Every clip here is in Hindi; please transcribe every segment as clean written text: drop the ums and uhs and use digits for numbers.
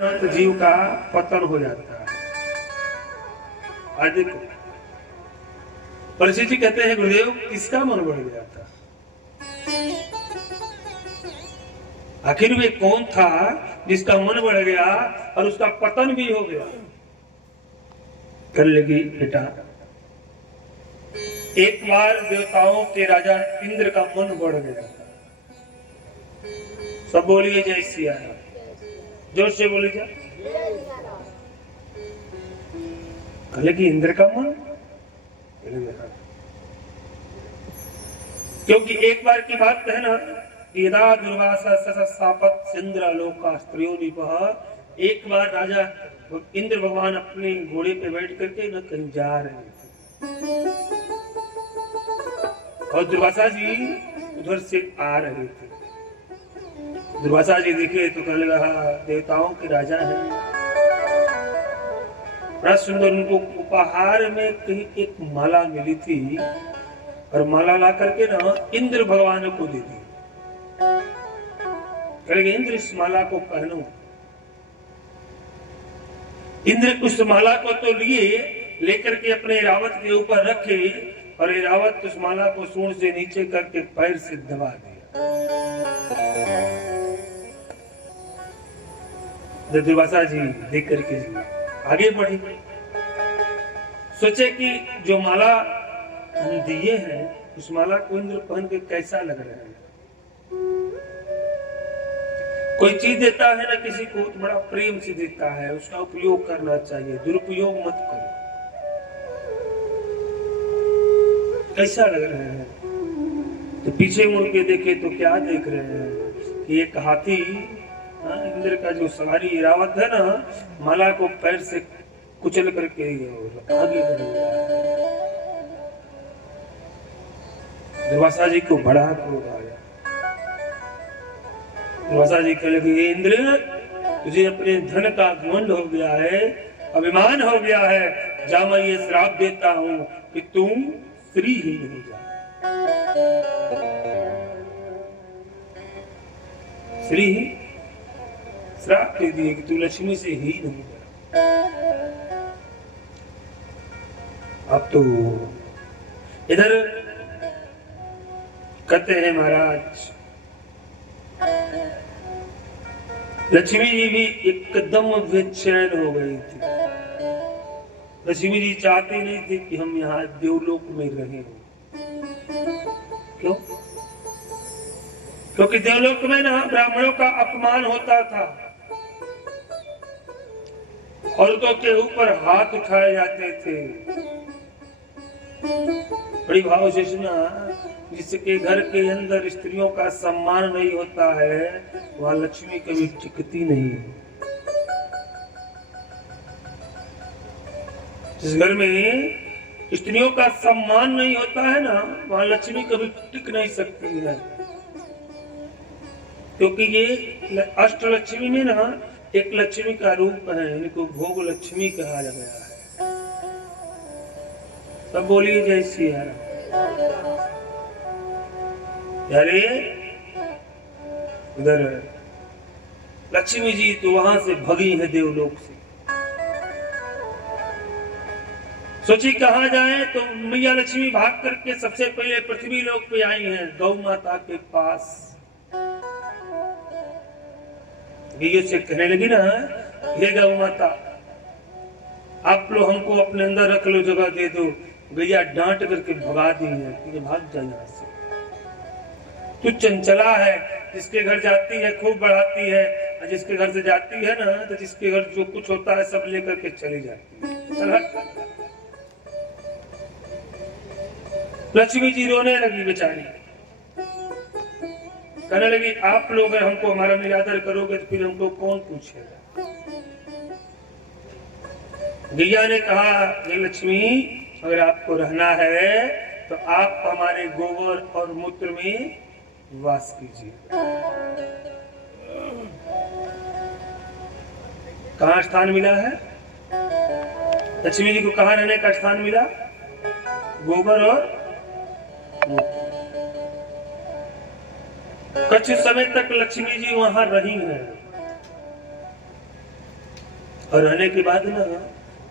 तो जीव का पतन हो जाता है। आज देखो परिचित कहते हैं गुरुदेव किसका मन बढ़ गया था, आखिर वे कौन था जिसका मन बढ़ गया और उसका पतन भी हो गया। कर लगी बेटा, एक बार देवताओं के राजा इंद्र का मन बढ़ गया था। सब बोलिए जय सिया राम, जोर से बोली जा। कहले कि इंद्र का मन, क्योंकि एक बार की बात है ना, यदा दुर्वासा ससापत सिंद्र लोका स्त्रियों निपह। एक बार राजा इंद्र भगवान अपने घोड़े पे बैठ करके न कहीं जा रहे थे और दुर्वासा जी उधर से आ रहे थे। दुर्वासा जी देखे तो कहने लगा देवताओं के राजा हैं, बड़ा सुंदर। उनको उपहार में कहीं एक माला मिली थी और माला ला करके ना इंद्र भगवान को दे दी। कहेंगे इंद्र इस माला को पहनो। इंद्र उस माला को तो लिए, लेकर के अपने ऐरावत के ऊपर रखे और ऐरावत उस माला को सूंड से नीचे करके पैर से दबा दिया। दुर्वासा जी देख करके आगे बढ़े, सोचे कि जो माला हम दिए हैं उस माला को इंद्र पहन के कैसा लग रहा है। कोई चीज देता है ना किसी को तो बड़ा प्रेम से देता है, उसका उपयोग करना चाहिए, दुरुपयोग मत करो। कैसा लग रहा है? तो पीछे मुड़ के देखे तो क्या देख रहे हैं कि एक हाथी इंद्र का जो सवारी ऐरावत है ना, माला को पैर से कुचल करके आगे बढ़ गया। दुर्वासा जी को बड़ा क्रोध आया। दुर्वासा जी कहने लगे इंद्र तुझे अपने धन का घमंड हो गया है, अभिमान हो गया है, जा मैं ये श्राप देता हूं कि तुम स्त्री ही नहीं जा। स्त्री ही श्राप दे दिए कि तू लक्ष्मी से ही नहीं जा। अब तो इधर कहते हैं महाराज लक्ष्मी जी भी एकदम बेचैन हो गई थी। लक्ष्मी जी चाहती नहीं थी कि हम यहाँ देवलोक में रहें। क्यों? क्योंकि देवलोक में ना ब्राह्मणों का अपमान होता था, औरतों के ऊपर हाथ उठाए जाते थे। बड़ी भाव से सुना, जिसके घर के अंदर स्त्रियों का सम्मान नहीं होता है वह लक्ष्मी कभी टिकती नहीं। जिस घर में स्त्रियों का सम्मान नहीं होता है ना वहां लक्ष्मी कभी टिक नहीं सकती है। क्योंकि ये अष्टलक्ष्मी में ना एक लक्ष्मी का रूप है, इनको भोग लक्ष्मी कहा गया है। सब बोलिए जय श्री राम। अरे उधर लक्ष्मी जी तो वहां से भगी है देवलोक से। सोची कहा जाए तो मैया लक्ष्मी भाग करके सबसे पहले पृथ्वी लोक पे आई हैं, गौ माता के पास। ये से कहने लगी ना, हे गौ माता आप लोग हमको अपने अंदर रख लो, जगह दे दो। गैया डांट करके भगा दी है कि भाग जाए यहाँ से। तू चंचला है, जिसके घर जाती है खूब बढ़ाती है, और जिसके घर से जाती है ना तो जिसके घर जो कुछ होता है सब लेकर के चली जाती है। लक्ष्मी जी रोने लगी बेचारी, कहने लगी आप लोग हमको हमारा निरादर करोगे तो फिर हमको कौन पूछेगा। गैया ने कहा हे लक्ष्मी अगर आपको रहना है तो आप हमारे गोबर और मूत्र में वास कीजिए। कहाँ स्थान मिला है? लक्ष्मी जी को कहाँ रहने का स्थान मिला? गोबर और मूत्र। कुछ समय तक लक्ष्मी जी वहां रही हैं। और रहने के बाद ना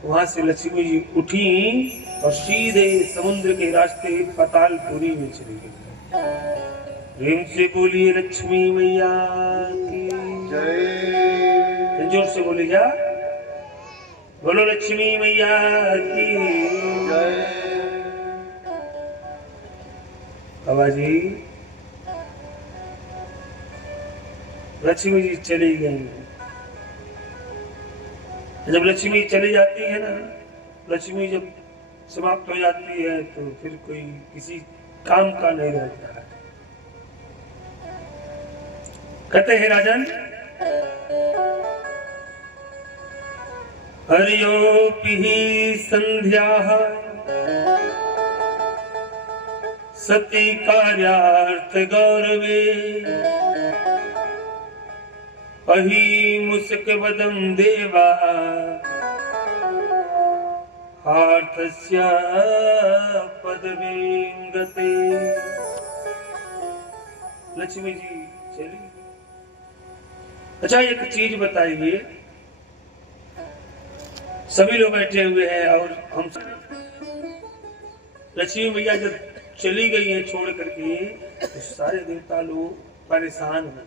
वहां से लक्ष्मी जी उठी और सीधे समुद्र के रास्ते पातालपुरी में चली गई। प्रेम से बोलिए लक्ष्मी मैया की जय। जोर से बोले जा, बोलो लक्ष्मी मैया की जय। बाबा जी लक्ष्मी जी चली गई। जब लक्ष्मी चली जाती है ना, लक्ष्मी जब समाप्त हो जाती है तो फिर कोई किसी काम का नहीं रहता है। कहते हैं राजन, हरियोपि संध्या सती कार्यार्थ गौरवे अहि मुस्क वदम देवा हार्थस्य पदवीं गते। लक्ष्मी जी चली। अच्छा एक चीज बताइए, सभी लोग बैठे हुए हैं और हम लक्ष्मी मैया जब चली गई है छोड़ करके तो सारे देवता लोग परेशान हो गए।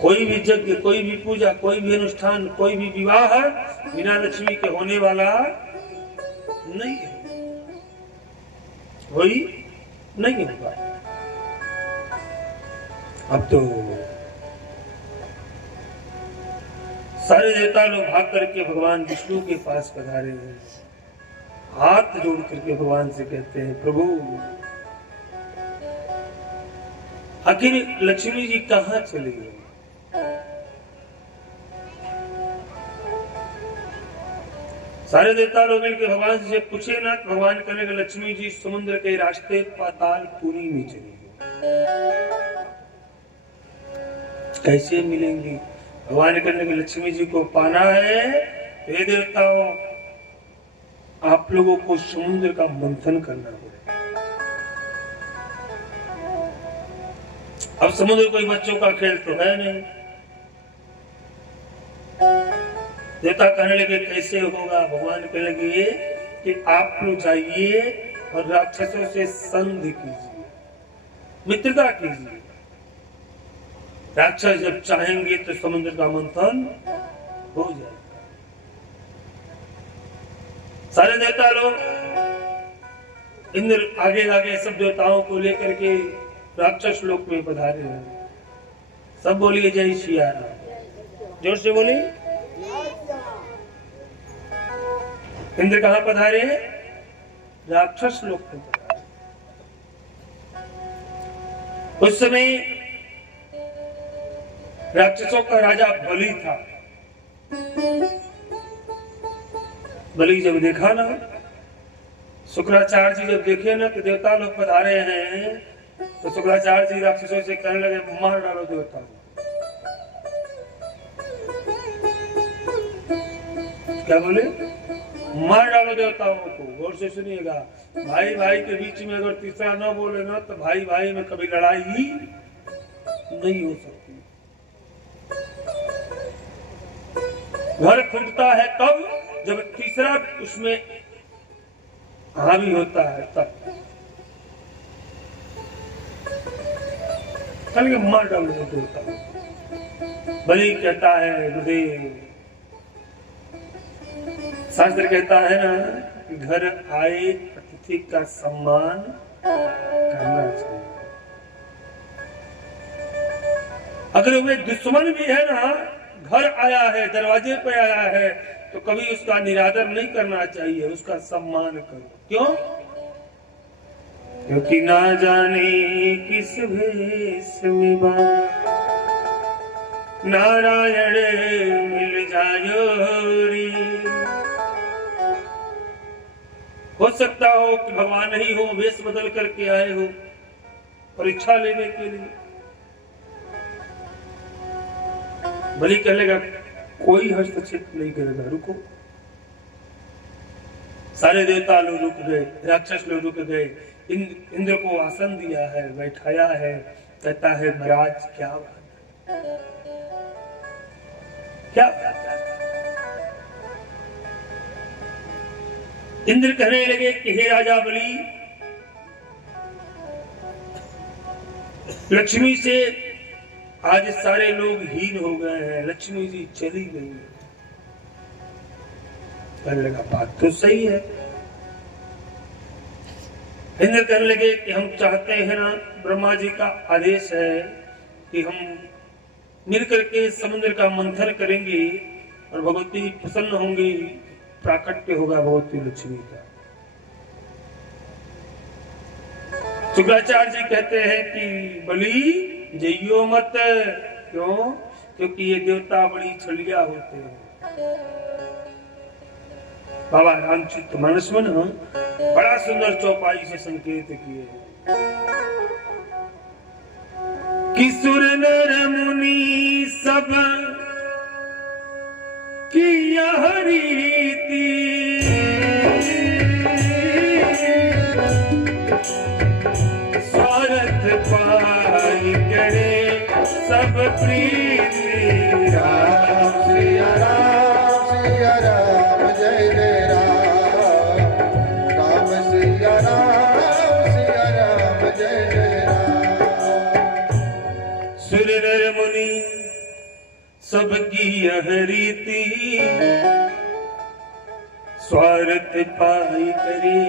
कोई भी यज्ञ, कोई भी पूजा, कोई भी अनुष्ठान, कोई भी विवाह बिना लक्ष्मी के होने वाला नहीं है, वही नहीं होगा। अब तो सारे देवता लोग भाग करके भगवान विष्णु के पास पधारे हैं, हाथ जोड़ करके भगवान से कहते हैं, प्रभु आखिर लक्ष्मी जी कहाँ चली गई? सारे देवता लोग मिलकर भगवान से पूछे ना, भगवान कहने के लक्ष्मी जी समुद्र के रास्ते पातालपुरी में चली गई। कैसे मिलेंगी? भगवान कहने के लक्ष्मी जी को पाना है, हे देवताओं आप लोगों को समुद्र का मंथन करना पड़ेगा। अब समुद्र कोई बच्चों का खेल तो है नहीं। देवता कहने लगे कैसे होगा? भगवान कहने लगे कि आप लोग जाइए और राक्षसों से संधि कीजिए, मित्रता कीजिए। राक्षस जब चाहेंगे तो समुद्र का मंथन हो जाएगा। सारे देवता लोग, इंद्र आगे आगे सब देवताओं को लेकर के राक्षस लोक में पधारे हैं। सब बोलिए जय श्री राम, जोर से बोलिए। इंद्र कहाँ पधारे? राक्षस लोक में पधारे। उस समय राक्षसों का राजा बलि था। बलि जब देखा ना, शुक्राचार्य जी जब देखे ना कि देवता लोग पधारे हैं, तो शुक्राचार्य जी राक्षसों से कहने लगे मार डालो देवता को। क्या बोले? मार डालो देवताओं को। गौर से सुनिएगा, भाई भाई के बीच में अगर तीसरा न बोले ना तो भाई भाई में कभी लड़ाई ही नहीं हो सकती। घर फूटता है तब जब तीसरा उसमें हावी होता है, तब चल के मार डालो देवताओं। बलि कहता है गुरुदेव, शास्त्र कहता है ना कि घर आए अतिथि का सम्मान करना चाहिए। अगर वे दुश्मन भी है ना, घर आया है, दरवाजे पे आया है, तो कभी उसका निरादर नहीं करना चाहिए, उसका सम्मान करो। क्यों? क्योंकि ना जाने किस भेष में नारायण मिल जायो रे। हो सकता हो कि भगवान ही हो, वेश बदल करके आए हो परीक्षा लेने के लिए। बलि कहलेगा कोई हस्तक्षेप नहीं करेगा, रुको। सारे देवता लोग रुक गए, राक्षस लोग रुक गए। इंद्र को आसन दिया है, बैठाया है, कहता है महाराज क्या बात है? क्या बात है। इंद्र कहने लगे कि हे राजा बलि, लक्ष्मी से आज सारे लोग हीन हो गए हैं, लक्ष्मी जी चली गई। कहने लगा बात तो सही है। इंद्र कहने लगे कि हम चाहते हैं ना, ब्रह्मा जी का आदेश है कि हम मिलकर के समुद्र का मंथन करेंगे और भगवती प्रसन्न होंगी, प्राकट्य होगा भगवती लक्ष्मी का। शुक्राचार्य जी कहते हैं कि बलि जइयो मत। क्यों? क्योंकि ये देवता बड़ी छलिया होते हैं। बाबा रामचरित मानस में ना बड़ा सुंदर चौपाई से संकेत किए कि सुर नर मुनि सब की यह रीति, स्वार्थ पाई करे सब प्रीति। राम सिया राम सिया राम जय जय राम, राम सिया राम जय जय राम। सुर नर मुनि सबकी यह रीति, स्वार्थ पाई करे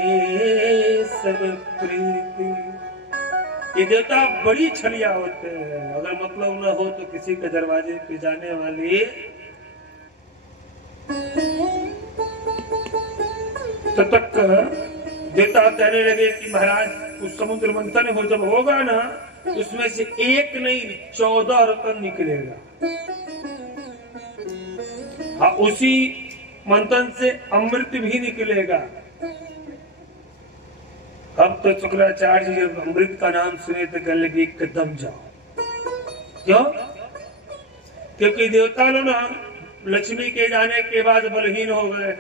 सब प्रीति। ये देवता बड़ी छलिया होते हैं, अगर मतलब न हो तो किसी के दरवाजे पे जाने वाले तो तक देवता कहने लगे कि महाराज उस समुद्र मंथन हो जब होगा ना, उसमें से एक नहीं 14 रत्न निकलेगा। हाँ, उसी मंथन से अमृत भी निकलेगा। अब तो शुक्राचार्य जी जब अमृत का नाम सुने तो कहने लगे कदम जाओ। क्यों? क्योंकि देवता लोग ना लक्ष्मी के जाने के बाद बलहीन हो गए,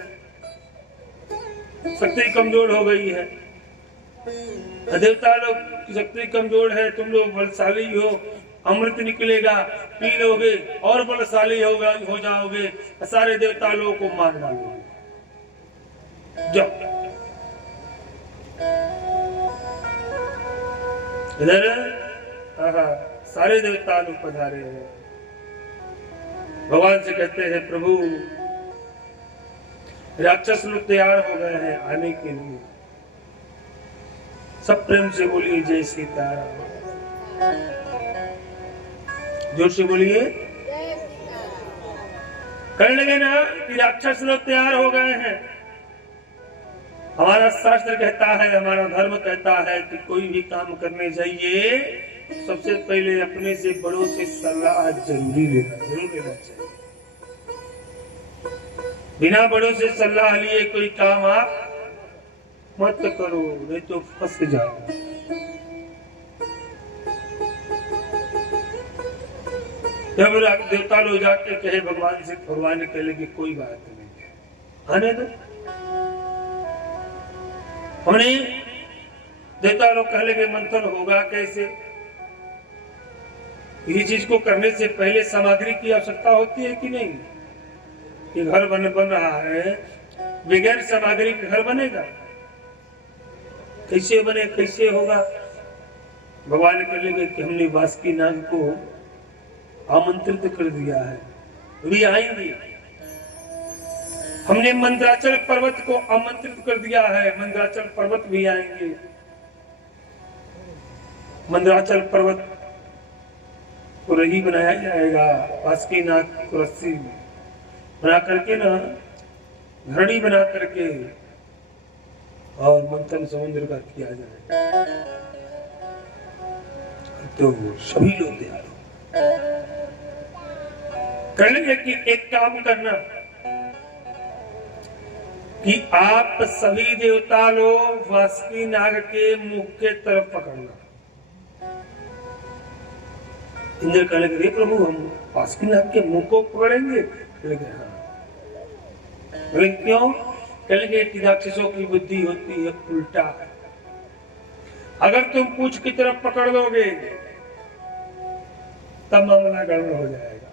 शक्ति कमजोर हो गई है। देवता लोग की शक्ति कमजोर है, तुम लोग बलशाली हो, अमृत निकलेगा, पी लोगे और बलशाली हो जाओगे, सारे देवता लोगों को मार डालोगे। जाओ इधर सारे देवता लोग पधारे हैं। भगवान से कहते हैं प्रभु राक्षस लोग तैयार हो गए हैं आने के लिए। सब प्रेम से बोलिए जय सीताराम, जोर से बोलिए। कहने लगे ना कि राक्षस लोग तैयार हो गए हैं। हमारा शास्त्र कहता है, हमारा धर्म कहता है कि कोई भी काम करने जाइए सबसे पहले अपने से बड़ों से सलाह जरूर लेना चाहिए। बिना बड़ों से सलाह लिए कोई काम आप मत करो, नहीं तो फंस जाओ। जब देवता लोग जाके कहे भगवान से, भगवान ने कह लगे कोई बात नहीं, आने दो। हमने देवता लोग कह लगे मंथन होगा कैसे? इस चीज को करने से पहले सामग्री की आवश्यकता होती है कि नहीं? ये घर बन रहा है, बगैर सामग्री के घर बनेगा? कैसे बने, कैसे होगा? भगवान ने कह लगे कि हमने बासुकीनाग को आमंत्रित कर दिया है, वे आएंगे। हमने मंदराचल पर्वत को आमंत्रित कर दिया है, मंदराचल पर्वत भी आएंगे। मंदराचल पर्वत को रही बनाया जाएगा, बासुकीनाग को रस्सी बना करके ना, घड़ी बना करके और मंथन समुद्र का किया जाएगा। तो सभी लोग तैयार हो। कर लेंगे कि एक काम करना कि आप सभी देवता लोग बासुकीनाग के मुख के तरफ पकड़ना। इंद्र कहने लगे प्रभु हम बासुकीनाग के मुख को पकड़ेंगे? लगे हाँ। क्यों? कहने कि राक्षसों की बुद्धि होती है उल्टा। अगर तुम पूंछ की तरफ पकड़ लोगे तब मामला गड़बड़ हो जाएगा।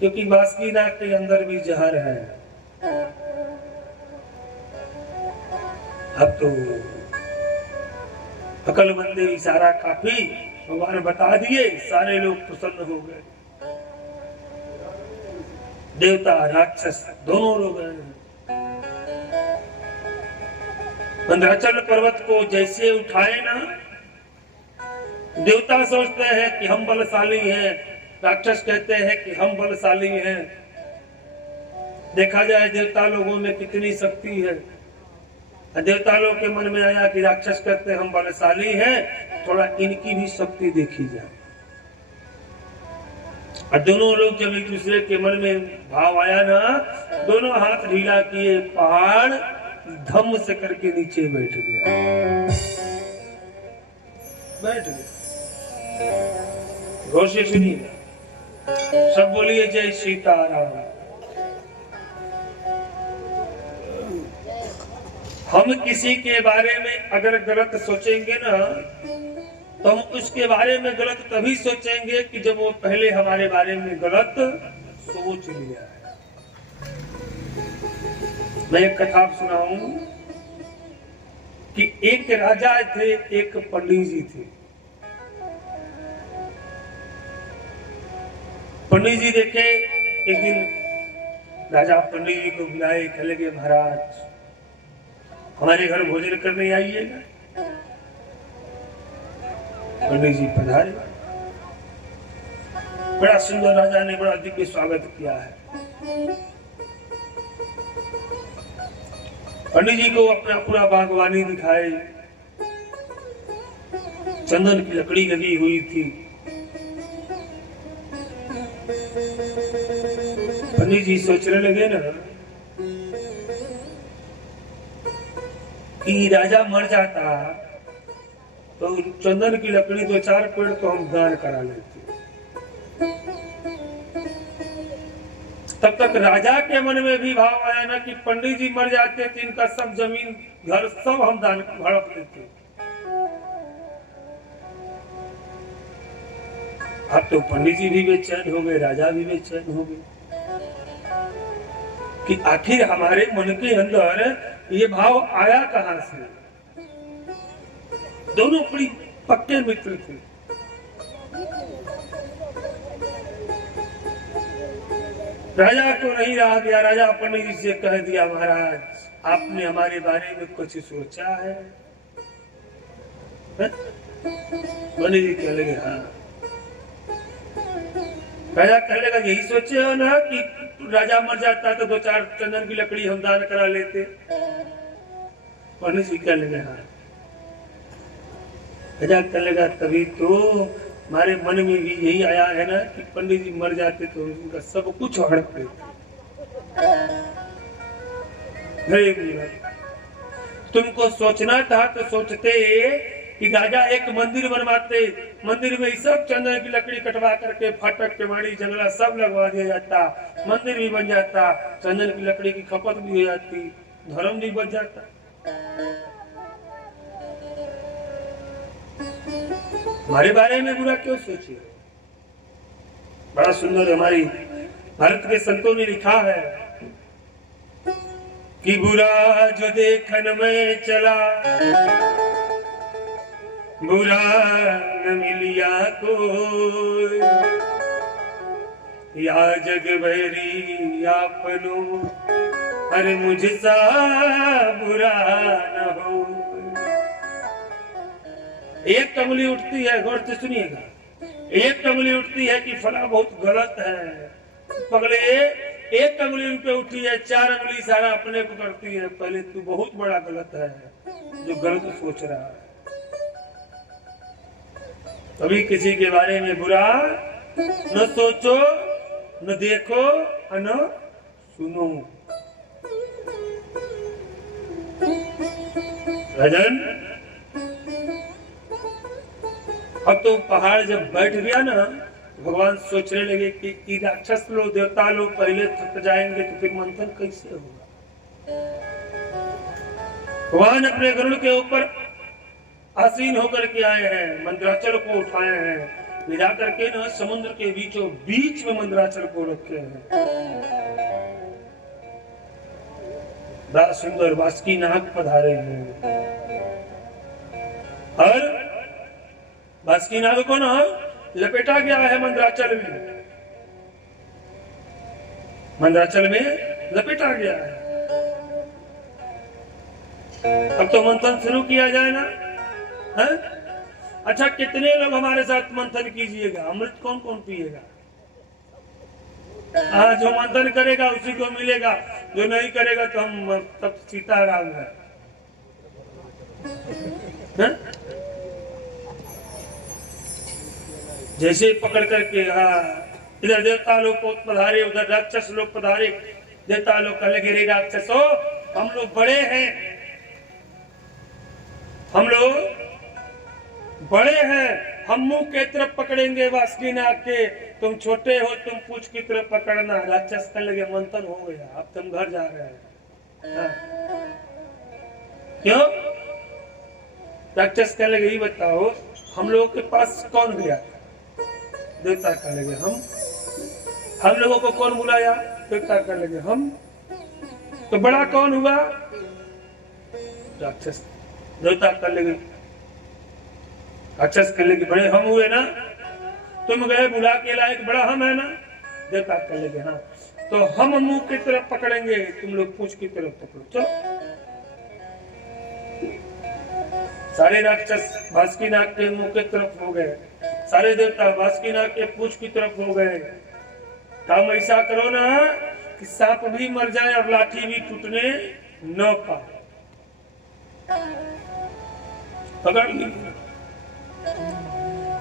क्योंकि बासुकीनाथ के अंदर भी जहर है। अब तो अकलमंदे इशारा काफी भगवान बता दिए, सारे लोग प्रसन्न हो गए। देवता राक्षस दोनों लोग हैं। मंदराचल पर्वत को जैसे उठाए ना, देवता सोचते हैं कि हम बलशाली हैं, राक्षस कहते हैं कि हम बलशाली हैं। देखा जाए देवता लोगों में कितनी शक्ति है। देवता लोग के मन में आया कि राक्षस कहते हैं हम बलशाली हैं, थोड़ा इनकी भी शक्ति देखी जाए। और दोनों लोग जब एक दूसरे के मन में भाव आया ना, दोनों हाथ ढीला किए, पहाड़ धम से करके नीचे बैठ गया। बैठ गया। गौर से सुनिए, सब बोलिए जय सीताराम। हम किसी के बारे में अगर गलत सोचेंगे ना, तो हम उसके बारे में गलत तभी सोचेंगे कि जब वो पहले हमारे बारे में गलत सोच लिया है। मैं एक कथा सुनाऊं कि एक राजा थे, एक पंडित जी थे। पंडित जी देखे, एक दिन राजा पंडित जी को बुलाए, कह लगे महाराज हमारे घर भोजन करने आइएगा। पंडित जी पधारे। बड़ा सुंदर राजा ने बड़ा दिव्य स्वागत किया है। पंडित जी को अपना पूरा बागवानी दिखाए। चंदन की लकड़ी लगी हुई थी। पंडित जी सोचने लगे ना कि राजा मर जाता तो चंदन की लकड़ी 2-4 पेड़ तो हम दान करा लेते। तब तक राजा के मन में भी भाव आया ना कि पंडित जी मर जाते तो इनका सब जमीन घर सब हम दान हड़प लेते। अब तो पंडित जी भी बेचैन हो गए, राजा भी बेचैन हो गए कि आखिर हमारे मन के अंदर ये भाव आया कहां से। दोनों बड़ी पक्के मित्र थे। राजा को नहीं रहा गया। राजा पंडित जी से कह दिया महाराज आपने हमारे बारे में कुछ सोचा है? पंडित जी कह लगे हाँ। राजा कह लगा यही सोचे हो ना कि राजा मर जाता तो 2-4 चंदन की लकड़ी हम दान करा लेते। पंडित जी कह लगे हाँ। राजा कह लगा तभी तो हमारे मन में भी यही आया है ना कि पंडित जी मर जाते तो उनका सब कुछ हड़प लेते। तुमको सोचना था तो सोचते कि राजा एक मंदिर बनवाते, मंदिर में सब चंदन की लकड़ी कटवा करके फाटक केवाड़ी जंगला सब लगवा दिया जाता, मंदिर भी बन जाता, चंदन की लकड़ी की खपत भी हो जाती, धर्म भी बच जाता। हमारे बारे में बुरा क्यों सोचिए? बड़ा सुंदर हमारी भारत के संतों ने लिखा है कि बुरा जो देखन में चला बुरा न मिलिया कोई, या जग भैरी आपनो अरे मुझसा बुरा न हो। एक कंगली उठती है, गौर से सुनिएगा, एक कंगली उठती है कि फला बहुत गलत है, पगले एक कंगली उन पे उठी है, 4 अंगली सारा अपने को करती है, पहले तू बहुत बड़ा गलत है जो गलत सोच रहा है। कभी किसी के बारे में बुरा न सोचो, न देखो, न सुनो। राजन अब तो पहाड़ जब बैठ गया ना, भगवान सोचने लगे कि राक्षस लोग देवता लोग पहले थक जाएंगे तो फिर मंथन कैसे होगा। भगवान अपने गरुड़ के ऊपर आसीन होकर के आए हैं, मंदराचल को उठाए हैं, ले जा करके ना समुद्र के बीचों बीच में मंदराचल को रखे हैं। बड़ा सुंदर बासुकीनाथ पधारे हैं और बासुकीनाथ को ना लपेटा गया है मंदराचल में, मंदराचल में लपेटा गया है। अब तो मंथन शुरू किया जाए ना, है? अच्छा, कितने लोग हमारे साथ मंथन कीजिएगा? अमृत कौन कौन पिएगा? हाँ, जो मंथन करेगा उसी को मिलेगा, जो नहीं करेगा तो हम तब सीताराम है। जैसे पकड़ करके, हाँ, इधर देवता लोग को पधारे, उधर राक्षस लोग पधारे। देवता लोग कहने लगे, रे राक्षसो, हम लोग बड़े हैं, हम लोग बड़े हैं, हम मुंह के तरफ पकड़ेंगे बासुकीनाथ के, तुम छोटे हो, तुम पूछ की तरफ पकड़ना। राक्षस कहने लगे, मंथन हो गया, अब तुम घर जा रहे हैं। हाँ। क्यों? राक्षस कहने लगे, ये बताओ हम लोगों के पास कौन गया? देवता कहने लगे, हम लोगों को कौन बुलाया? देवता कहने लगे, हम। तो बड़ा कौन हुआ? राक्षस। देवता कहने लगे, राक्षस कहने लगे, बड़े हम हुए ना, तुम गए बुला के लाए, बड़ा हम है ना? देवता कहने लगे, हाँ। तो हम मुंह की तरफ पकड़ेंगे, तुम लोग पूंछ की तरफ पकड़ो। चलो। सारे राक्षस बासुकीनाथ के मुंह की तरफ हो गए, सारे देवता बासुकीनाथ के पूंछ की तरफ हो गए। काम ऐसा करो ना कि सांप भी मर जाए और लाठी भी टूटने न पाए। पकड़ ली।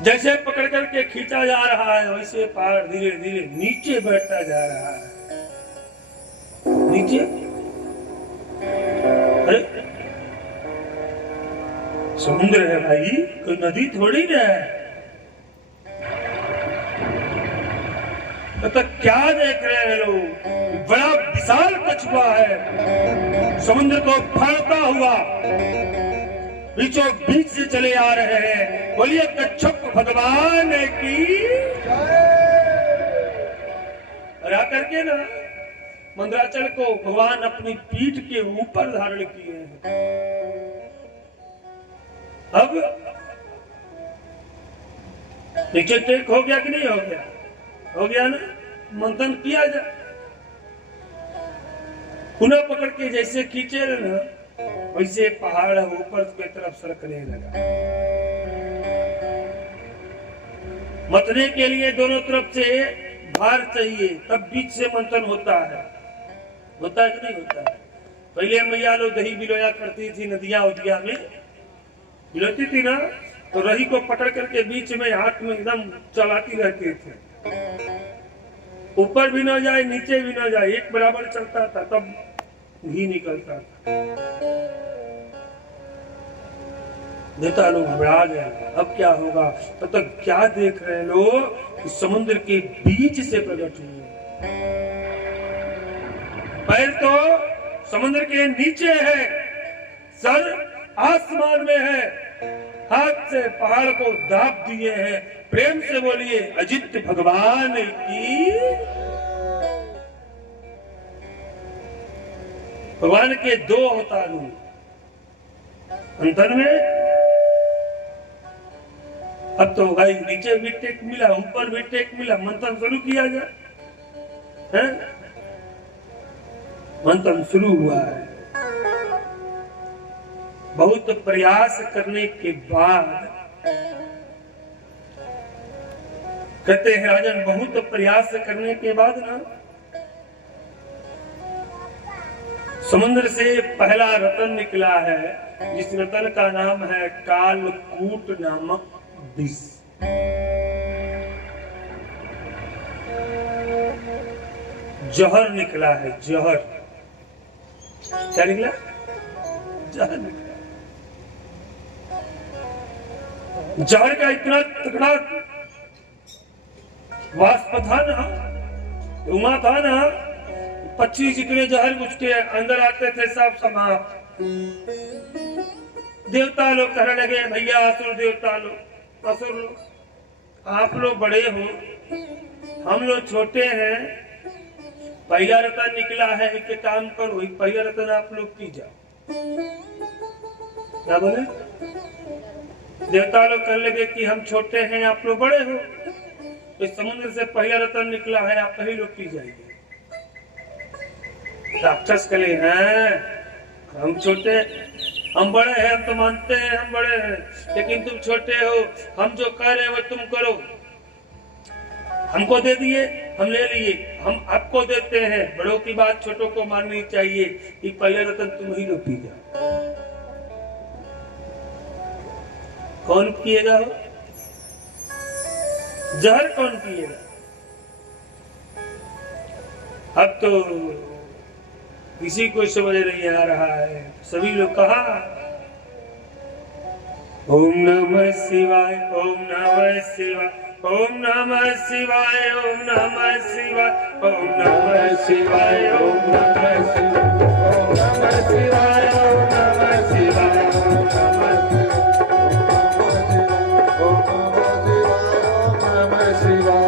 जैसे पकड़ करके खींचा जा रहा है, वैसे पहाड़ धीरे धीरे नीचे बैठता जा रहा है। नीचे, अरे समुद्र है भाई, कोई नदी थोड़ी ना है। तो क्या देख रहे हैं लोग? बड़ा विशाल कछुआ है, समुद्र को फाड़ता हुआ बीचों बीच से चले आ रहे हैं। बोलिए कच्छप भगवान की। और आकर के ना मंदराचल को भगवान अपनी पीठ के ऊपर धारण किए हैं। अब नीचे टेक हो गया कि नहीं हो गया? हो गया ना। मंथन किया जाए, पुनः पकड़ के जैसे खींचे ना, वैसे पहाड़ ऊपर की तरफ सरकने लगा। मतने के लिए दोनों तरफ से भार चाहिए, तब बीच से मंथन होता है। होता है कि नहीं होता है? पहले मैया लोग दही बिलोया करती थी, नदियां उदिया में बिलोती थी ना, तो रही को पकड़ करके बीच में हाथ में एकदम चलाती रहती थी, ऊपर भी ना जाए नीचे भी ना जाए, एक बराबर चलता था, तब घी निकलता था। देवता लोग घबरा गए, अब क्या होगा? तब तक क्या देख रहे हैं लोग? समुद्र के बीच से प्रकट हुए। पैर तो समुद्र के नीचे है, सर आसमान में है, हाथ से पहाड़ को दाब दिए हैं। प्रेम से बोलिए अजित भगवान की। भगवान के दो अवतार हुए अंतर में। अब तो भाई नीचे भी टेक मिला, ऊपर भी टेक मिला, मंथन शुरू किया जाए। मंथन शुरू हुआ है। बहुत प्रयास करने के बाद कहते हैं राजन, बहुत प्रयास करने के बाद ना समुद्र से पहला रतन निकला है, जिस रतन का नाम है कालकूट नामक विष। जहर निकला है, जहर। क्या निकला? जहर निकला। जहर का इतना तगड़ा वाष्प था ना, उमा था ना, 25 जितने जहर उसके अंदर आते थे सब समाप्त। देवता लोग कहने लगे, भैया असुर देवता लोग, असुर लोग आप लोग बड़े हो, हम लोग छोटे हैं, पहला रतन निकला है, एक काम करो, पहला रतन आप लोग पी जाओ। क्या बोले? देवता लोग कह लगे कि हम छोटे हैं, आप लोग बड़े हो, इस समुद्र से पहला रतन निकला है, आप ही लोग पी जाएंगे। राक्षस कले हैं, हम छोटे, हम बड़े हैं, हम तो मानते हैं हम बड़े हैं, लेकिन तुम छोटे हो, हम जो कह रहे हैं वो तुम करो। हमको दे दिए, हम ले लिए, हम आपको देते हैं। बड़ों की बात छोटों को माननी चाहिए। कि पहला रतन तुम ही लोग पी जाओ। कौन पिएगा? जहर कौन पिएगा? अब तो किसी को समझ नहीं आ रहा है। सभी लोग कहा ओम नमः शिवाय, ओम नमः शिवाय, ओम नमः शिवाय, ओम नमः शिवाय, ओम नमः शिवाय, ओम नमः शिवाय, ओम नमः शिवाय, ओम नमः शिवाय, ओम नमः शिवाय, ओम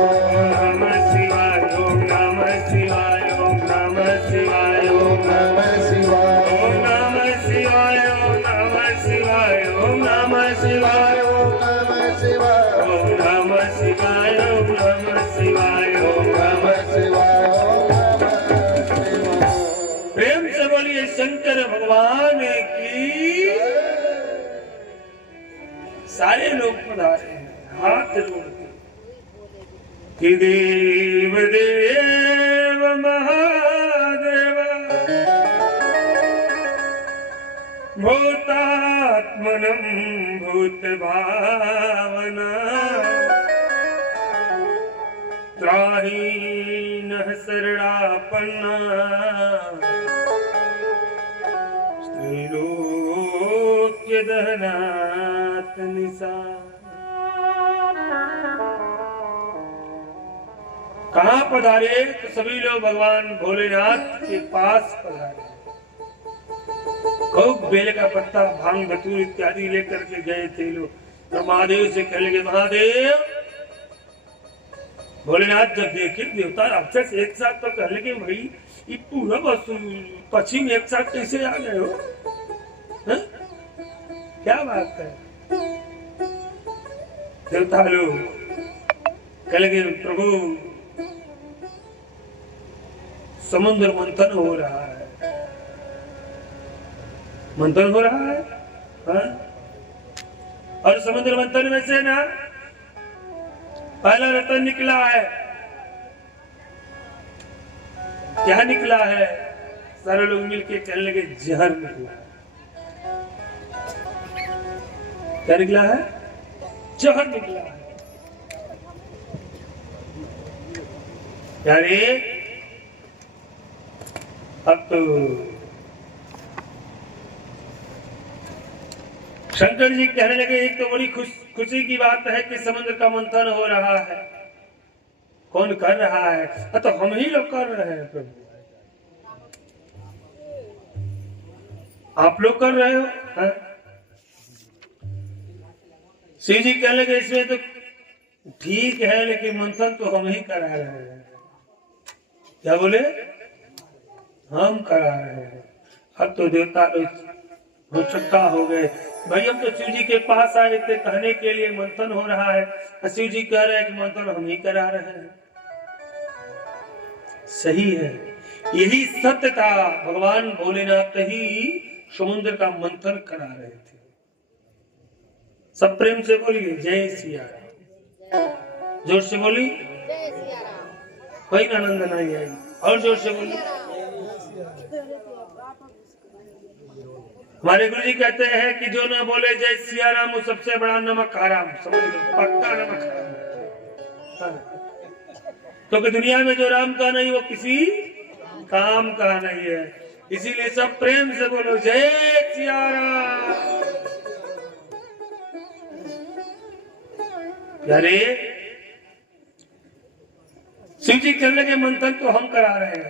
नमः शिवाय, ओम नमः शिवाय, ओम नमः शिवाय, ओम नमः शिवाय, ओम नमः शिवाय, ओम नमः शिवाय, ओम नमः शिवाय, ओम नमः शिवाय, ओम नमः शिवाय, ओम नमः शिवाय। प्रेम से बोलिए शंकर भगवान की। सारे लोग पधारे हैं, हाथ जोड़ के कि देव देव महादेव भूतात्मनं भूत भावना त्राही नः शरणापन्ना स्त्रीलोक्य दहनात् निशा। कहाँ पधारे? तो सभी लोग भगवान भोलेनाथ के पास पधारे। खूब बेल का पत्ता, भांग, धतूर इत्यादि लेकर के गए थे लोग। तो महादेव से कह लगे, महादेव। भोलेनाथ जब देखे देवता राक्षस एक साथ, तो कह लगे भाई ये पूरब और पश्चिम एक साथ कैसे आ गए हो? हा? क्या बात है? देवता लोग कह लगे, प्रभु समुद्र मंथन हो रहा है। मंथन हो रहा है, हाँ? और समुद्र मंथन में से ना पहला रतन निकला है। क्या निकला है? सारे लोग मिलके कहने लगे जहर निकला है। क्या निकला है? जहर निकला है। यारे अब तो शंकर जी कहने लगे, एक तो बड़ी खुशी की बात है कि समुद्र का मंथन हो रहा है। कौन कर रहा है? तो हम ही लोग कर रहे हैं प्रभु। आप लोग कर रहे हो, हाँ? शिव जी कहने लगे, इसमें तो ठीक है, लेकिन मंथन तो हम ही करा रहे हैं। क्या बोले? हम करा रहे हैं। अब तो देवता हो चक्का हो गए। भाई हम तो शिव जी के पास आए थे कहने के लिए मंथन हो रहा है, शिव जी कह रहे हैं कि मंथन हम ही करा रहे हैं। सही है, यही सत्य था। भगवान भोलेनाथ ही समुद्र का मंथन करा रहे थे। सब प्रेम से बोलिए जय सिया राम। जोर से बोली, कोई आनंद नहीं आई। और जोर से बोली। हमारे गुरु जी कहते हैं कि जो ना बोले जय सिया राम वो सबसे बड़ा नमक हराम। समझ लो, पक्का नमक हराम। क्योंकि दुनिया में जो राम का नहीं वो किसी काम का नहीं है। इसीलिए सब प्रेम से बोलो जय सिया राम। यारे शिव जी करने के मंथन तो हम करा रहे हैं।